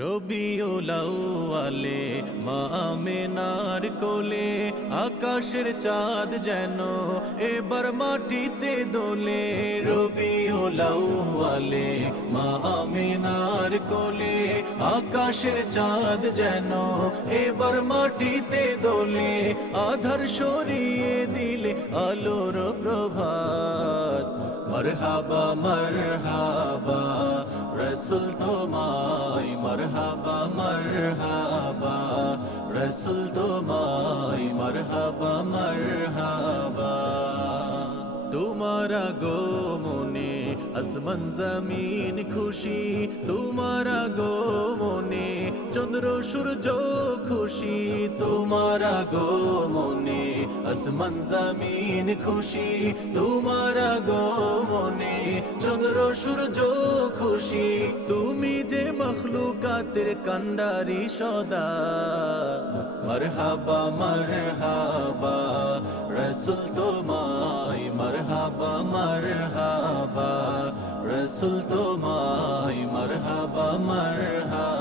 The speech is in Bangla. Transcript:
রবিউল আউয়ালে মা আমেনার কোলে আকাশের চাঁদ যেন এবার মাটিতে দোলে। রবিউল আউয়ালে মা আমেনার কোলে আকাশের চাঁদ যেন এবার মাটিতে দোলে। আধার সরিয়ে দিলে আলোর প্রভাত। মরহাবা মরহাবা রসুল তোমায়, মরহাবা মরহাবা রসুল তোমায়, মরহাবা মরহাবা। তোমারা গো মনে আসমান জমিন খুশি, তোমারা গো মনে চন্দ্র সূর্য খুশি। তোমারা গো মনে আসমান জমিন খুশি, তোমারা গো মনে চন্দ্র সূর্য খুশি। তুমি যে মখলুকাতের কান্ডারি সদা। মরহাবা মরহাবা রসুল তোমায়, মরহাবা মরহাবা রসুল তোমায়, মরহাবা মরহাবা।